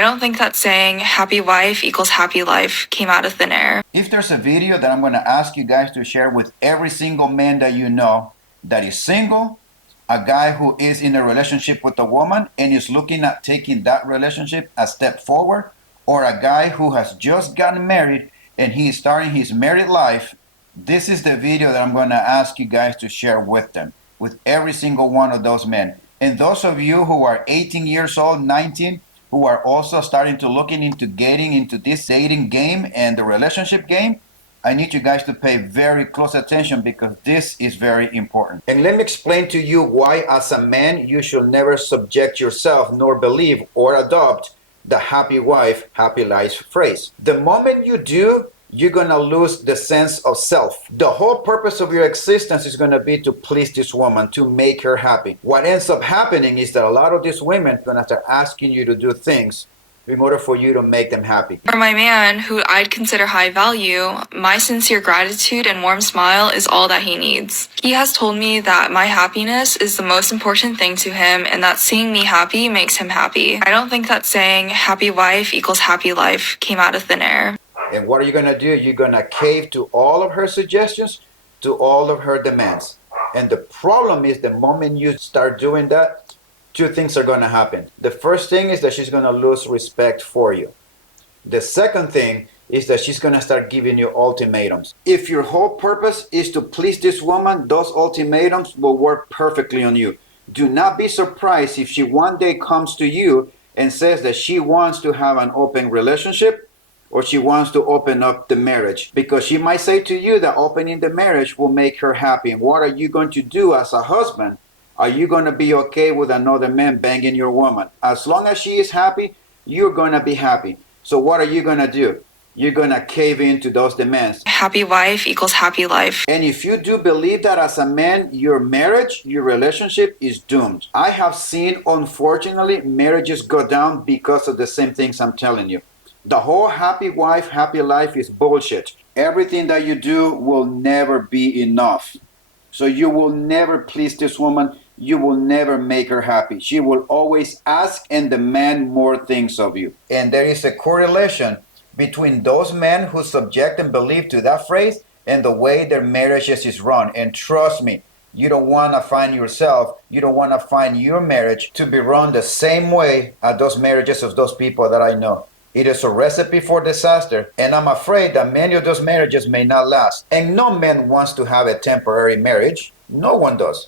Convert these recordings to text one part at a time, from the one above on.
I don't think that saying happy wife equals happy life came out of thin air. If there's a video that I'm going to ask you guys to share with every single man that you know that is single, a guy who is in a relationship with a woman and is looking at taking that relationship a step forward, or a guy who has just gotten married and he is starting his married life, this is the video that I'm going to ask you guys to share with them, with every single one of those men. And those of you who are 18 years old, 19, who are also starting to looking into getting into this dating game and the relationship game, I need you guys to pay very close attention because this is very important. And let me explain to you why, as a man, you should never subject yourself nor believe or adopt the happy wife, happy life phrase. The moment you do, you're going to lose the sense of self. The whole purpose of your existence is going to be to please this woman, to make her happy. What ends up happening is that a lot of these women are going to start asking you to do things in order for you to make them happy. For my man, who I'd consider high value, my sincere gratitude and warm smile is all that he needs. He has told me that my happiness is the most important thing to him and that seeing me happy makes him happy. I don't think that saying happy wife equals happy life came out of thin air. And what are you going to do? You're going to cave to all of her suggestions, to all of her demands. And the problem is the moment you start doing that, two things are going to happen. The first thing is that she's going to lose respect for you. The second thing is that she's going to start giving you ultimatums. If your whole purpose is to please this woman, those ultimatums will work perfectly on you. Do not be surprised if she one day comes to you and says that she wants to have an open relationship or she wants to open up the marriage, because she might say to you that opening the marriage will make her happy. And what are you going to do as a husband? Are you going to be okay with another man banging your woman? As long as she is happy, you're going to be happy. So what are you going to do? You're going to cave into those demands. Happy wife equals happy life. And if you do believe that as a man, your marriage, your relationship is doomed. I have seen, unfortunately, marriages go down because of the same things I'm telling you. The whole happy wife, happy life is bullshit. Everything that you do will never be enough. So you will never please this woman. You will never make her happy. She will always ask and demand more things of you. And there is a correlation between those men who subject and believe to that phrase and the way their marriages is run. And trust me, you don't want to find yourself, you don't want to find your marriage to be run the same way as those marriages of those people that I know. It is a recipe for disaster, and I'm afraid that many of those marriages may not last. And no man wants to have a temporary marriage. No one does.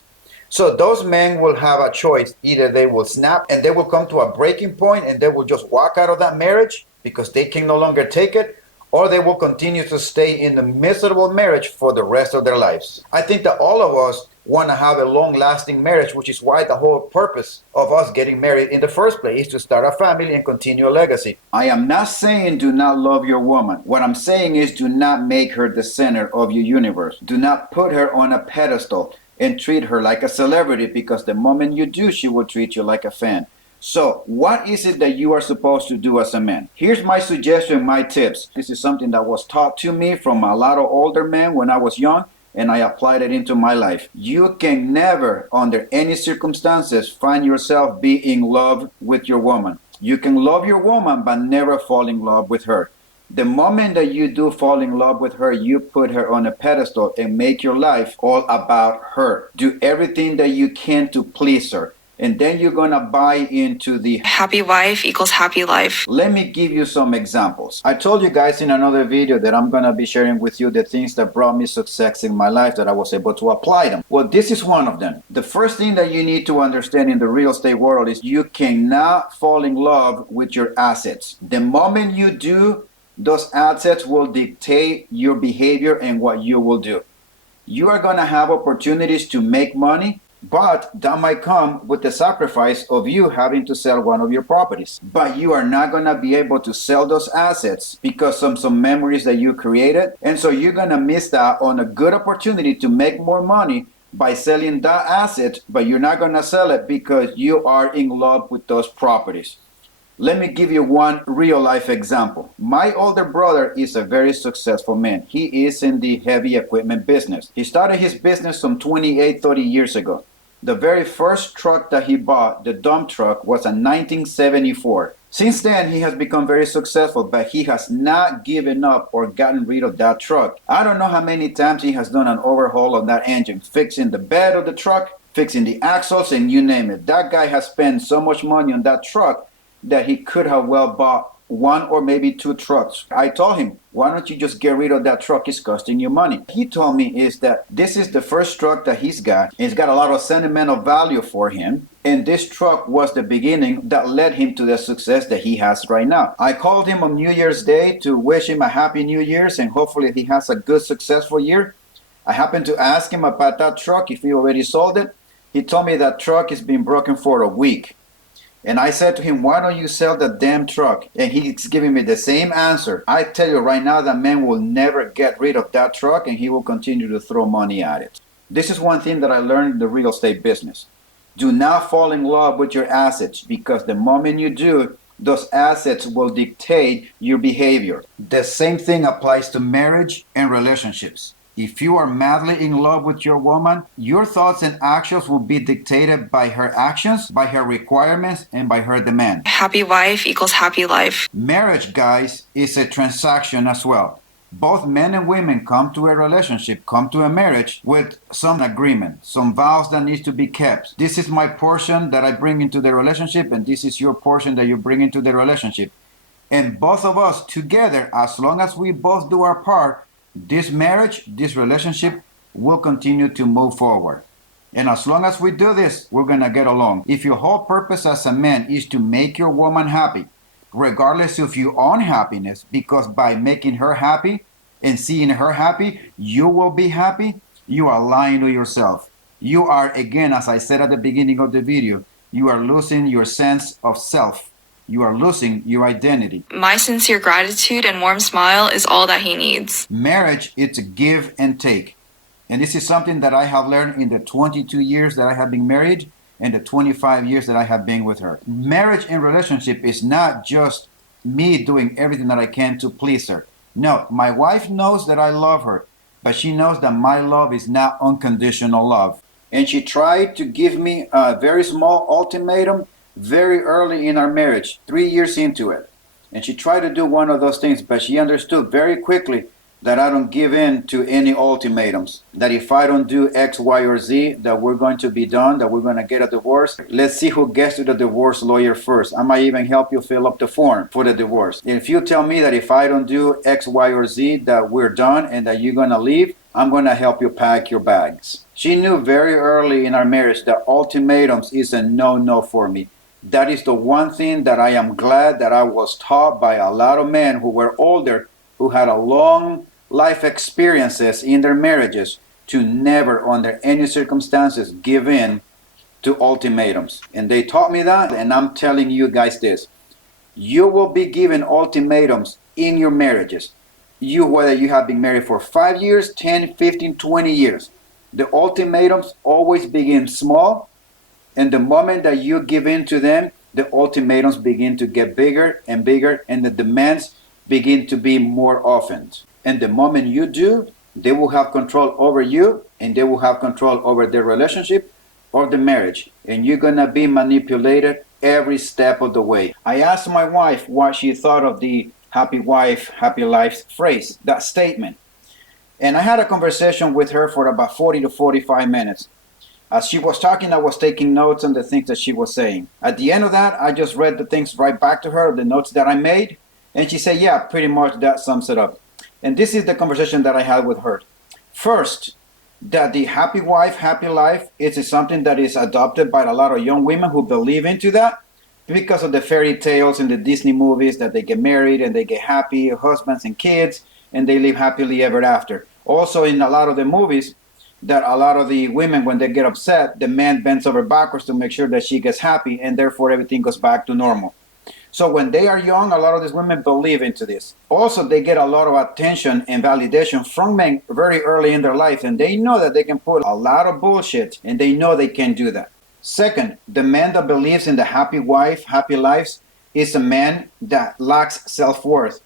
So those men will have a choice. Either they will snap and they will come to a breaking point and they will just walk out of that marriage because they can no longer take it, or they will continue to stay in the miserable marriage for the rest of their lives. I think that all of us want to have a long-lasting marriage, which is why the whole purpose of us getting married in the first place is to start a family and continue a legacy. I am not saying do not love your woman. What I'm saying is do not make her the center of your universe. Do not put her on a pedestal and treat her like a celebrity, because the moment you do, she will treat you like a fan. So what is it that you are supposed to do as a man? Here's my suggestion, my tips. This is something that was taught to me from a lot of older men when I was young, and I applied it into my life. You can never, under any circumstances, find yourself being in love with your woman. You can love your woman, but never fall in love with her. The moment that you do fall in love with her, you put her on a pedestal and make your life all about her. Do everything that you can to please her. And then you're going to buy into the happy wife equals happy life. Let me give you some examples. I told you guys in another video that I'm going to be sharing with you the things that brought me success in my life, that I was able to apply them. Well, this is one of them. The first thing that you need to understand in the real estate world is you cannot fall in love with your assets. The moment you do, those assets will dictate your behavior and what you will do. You are going to have opportunities to make money, but that might come with the sacrifice of you having to sell one of your properties. But you are not going to be able to sell those assets because of some memories that you created. And so you're going to miss out on a good opportunity to make more money by selling that asset, but you're not going to sell it because you are in love with those properties. Let me give you one real life example. My older brother is a very successful man. He is in the heavy equipment business. He started his business some 28, 30 years ago. The very first truck that he bought, the dump truck, was a 1974. Since then, he has become very successful, but he has not given up or gotten rid of that truck. I don't know how many times he has done an overhaul of that engine, fixing the bed of the truck, fixing the axles, and you name it. That guy has spent so much money on that truck that he could have well bought one or maybe two trucks. I told him, why don't you just get rid of that truck? It's costing you money. He told me is that this is the first truck that he's got. It's got a lot of sentimental value for him. And this truck was the beginning that led him to the success that he has right now. I called him on New Year's Day to wish him a happy New Year's and hopefully he has a good, successful year. I happened to ask him about that truck, if he already sold it. He told me that truck has been broken for a week. And I said to him, why don't you sell the damn truck? And he's giving me the same answer. I tell you right now, that man will never get rid of that truck and he will continue to throw money at it. This is one thing that I learned in the real estate business. Do not fall in love with your assets, because the moment you do, those assets will dictate your behavior. The same thing applies to marriage and relationships. If you are madly in love with your woman, your thoughts and actions will be dictated by her actions, by her requirements, and by her demands. Happy wife equals happy life. Marriage, guys, is a transaction as well. Both men and women come to a relationship, come to a marriage with some agreement, some vows that needs to be kept. This is my portion that I bring into the relationship, and this is your portion that you bring into the relationship. And both of us together, as long as we both do our part, this marriage, this relationship will continue to move forward. And as long as we do this, we're going to get along. If your whole purpose as a man is to make your woman happy, regardless of your own happiness, because by making her happy and seeing her happy, you will be happy, you are lying to yourself. You are, again, as I said at the beginning of the video, you are losing your sense of self. You are losing your identity. My sincere gratitude and warm smile is all that he needs. Marriage, it's a give and take. And this is something that I have learned in the 22 years that I have been married and the 25 years that I have been with her. Marriage and relationship is not just me doing everything that I can to please her. No, my wife knows that I love her, but she knows that my love is not unconditional love. And she tried to give me a very small ultimatum very early in our marriage, 3 years into it. And she tried to do one of those things, but she understood very quickly that I don't give in to any ultimatums. That if I don't do X, Y, or Z, that we're going to be done, that we're going to get a divorce. Let's see who gets to the divorce lawyer first. I might even help you fill up the form for the divorce. And if you tell me that if I don't do X, Y, or Z, that we're done and that you're going to leave, I'm going to help you pack your bags. She knew very early in our marriage that ultimatums is a no-no for me. That is the one thing that I am glad that I was taught by a lot of men who were older, who had a long life experiences in their marriages, to never under any circumstances give in to ultimatums. And they taught me that, and I'm telling you guys this. You will be given ultimatums in your marriages. You, whether you have been married for 5 years, 10, 15, 20 years. The ultimatums always begin small, and the moment that you give in to them, the ultimatums begin to get bigger and bigger, and the demands begin to be more often. And the moment you do, they will have control over you, and they will have control over their relationship or the marriage. And you're going to be manipulated every step of the way. I asked my wife what she thought of the happy wife, happy life phrase, that statement. And I had a conversation with her for about 40 to 45 minutes. As she was talking, I was taking notes on the things that she was saying. At the end of that, I just read the things right back to her, the notes that I made. And she said, yeah, pretty much that sums it up. And this is the conversation that I had with her. First, that the happy wife, happy life is something that is adopted by a lot of young women who believe into that because of the fairy tales in the Disney movies, that they get married and they get happy husbands and kids and they live happily ever after. Also, in a lot of the movies, that a lot of the women, when they get upset, the man bends over backwards to make sure that she gets happy, and therefore everything goes back to normal. So when they are young, a lot of these women believe into this. Also, they get a lot of attention and validation from men very early in their life, and they know that they can put a lot of bullshit, and they know they can do that. Second, the man that believes in the happy wife, happy lives is a man that lacks self-worth.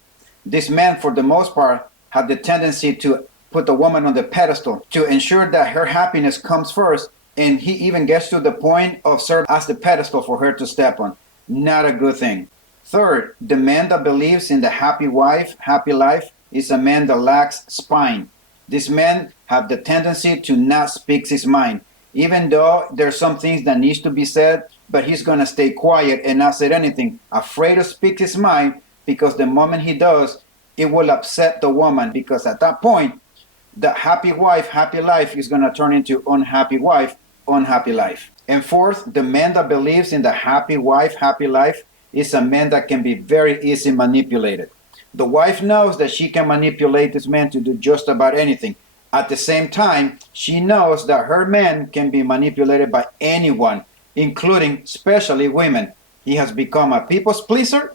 This man, for the most part, have the tendency to put the woman on the pedestal to ensure that her happiness comes first, and he even gets to the point of serving as the pedestal for her to step on. Not a good thing. Third, the man that believes in the happy wife, happy life is a man that lacks spine. These men have the tendency to not speak his mind, even though there's some things that needs to be said, but he's gonna stay quiet and not say anything, afraid to speak his mind, because the moment he does, it will upset the woman, because at that point, the happy wife, happy life is gonna turn into unhappy wife, unhappy life. And fourth, the man that believes in the happy wife, happy life is a man that can be very easily manipulated. The wife knows that she can manipulate this man to do just about anything. At the same time, she knows that her man can be manipulated by anyone, including especially women. He has become a people's pleaser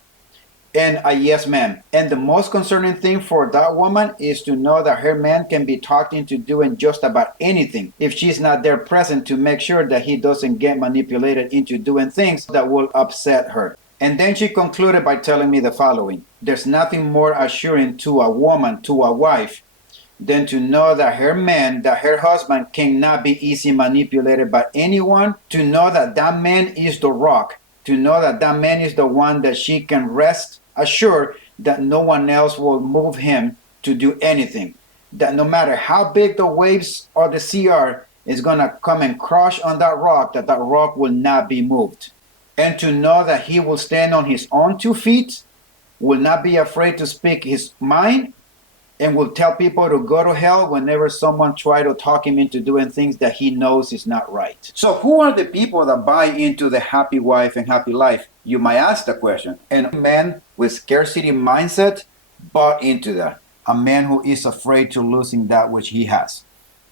and a yes man. And the most concerning thing for that woman is to know that her man can be talked into doing just about anything if she's not there present to make sure that he doesn't get manipulated into doing things that will upset her. And then she concluded by telling me the following: there's nothing more assuring to a woman, to a wife, than to know that her man, that her husband cannot be easily manipulated by anyone, to know that that man is the rock, to know that that man is the one that she can rest assured that no one else will move him to do anything. That no matter how big the waves or the sea are, is going to come and crush on that rock, that rock will not be moved. And to know that he will stand on his own 2 feet, will not be afraid to speak his mind, and will tell people to go to hell whenever someone try to talk him into doing things that he knows is not right. So who are the people that buy into the happy wife and happy life? You might ask the question. And a man with scarcity mindset bought into that. A man who is afraid to losing that which he has.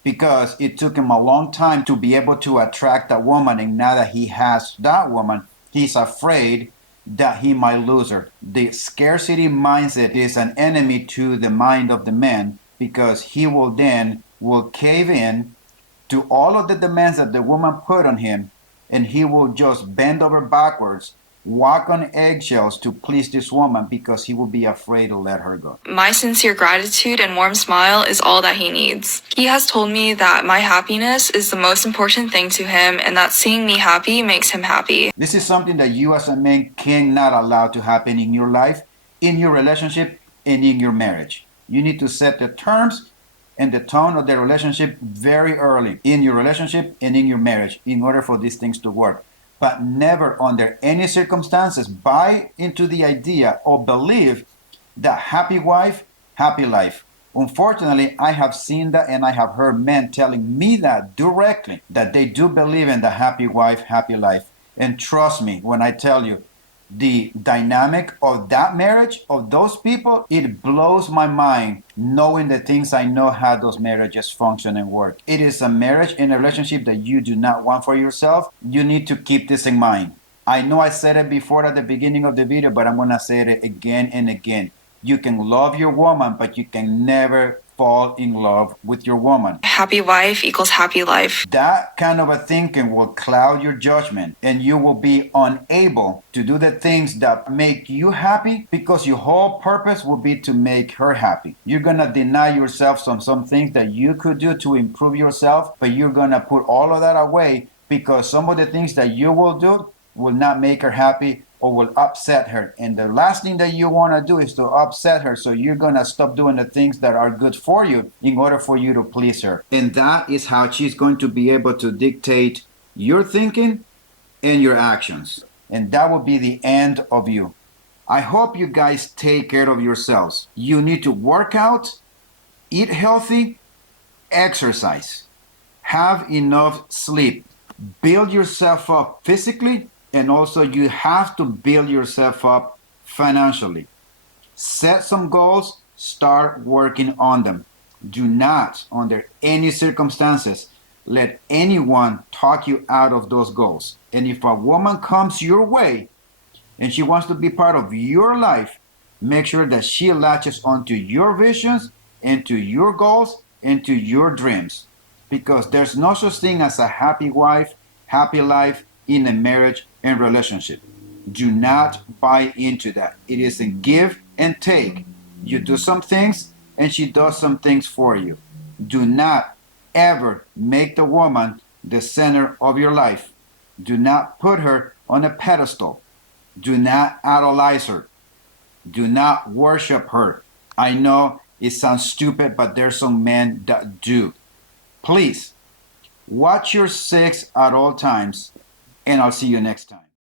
Because it took him a long time to be able to attract a woman, and now that he has that woman, he's afraid that he might lose her. The scarcity mindset is an enemy to the mind of the man, because he will cave in to all of the demands that the woman put on him, and he will just bend over backwards, walk on eggshells to please this woman, because he will be afraid to let her go. My sincere gratitude and warm smile is all that he needs. He has told me that my happiness is the most important thing to him, and that seeing me happy makes him happy. This is something that you as a man cannot allow to happen in your life, in your relationship, and in your marriage. You need to set the terms and the tone of the relationship very early in your relationship and in your marriage in order for these things to work. But never under any circumstances buy into the idea or believe that happy wife, happy life. Unfortunately, I have seen that, and I have heard men telling me that directly, that they do believe in the happy wife, happy life. And trust me when I tell you, the dynamic of that marriage, of those people, it blows my mind knowing the things I know how those marriages function and work. It is a marriage and a relationship that you do not want for yourself. You need to keep this in mind. I know I said it before at the beginning of the video, but I'm going to say it again and again. You can love your woman, but you can never fall in love with your woman. Happy wife equals happy life. That kind of a thinking will cloud your judgment, and you will be unable to do the things that make you happy, because your whole purpose will be to make her happy. You're going to deny yourself some things that you could do to improve yourself, but you're going to put all of that away, because some of the things that you will do will not make her happy or will upset her. And the last thing that you want to do is to upset her. So you're going to stop doing the things that are good for you in order for you to please her. And that is how she's going to be able to dictate your thinking and your actions. And that will be the end of you. I hope you guys take care of yourselves. You need to work out, eat healthy, exercise, have enough sleep, build yourself up physically, and also you have to build yourself up financially. Set some goals, start working on them. Do not, under any circumstances, let anyone talk you out of those goals. And if a woman comes your way and she wants to be part of your life, make sure that she latches onto your visions and to your goals and to your dreams. Because there's no such thing as a happy wife, happy life in a marriage and relationship. Do not buy into that. It is a give and take. You do some things and she does some things for you. Do not ever make the woman the center of your life. Do not put her on a pedestal. Do not idolize her. Do not worship her. I know it sounds stupid, but there's some men that do. Please watch your six at all times, and I'll see you next time.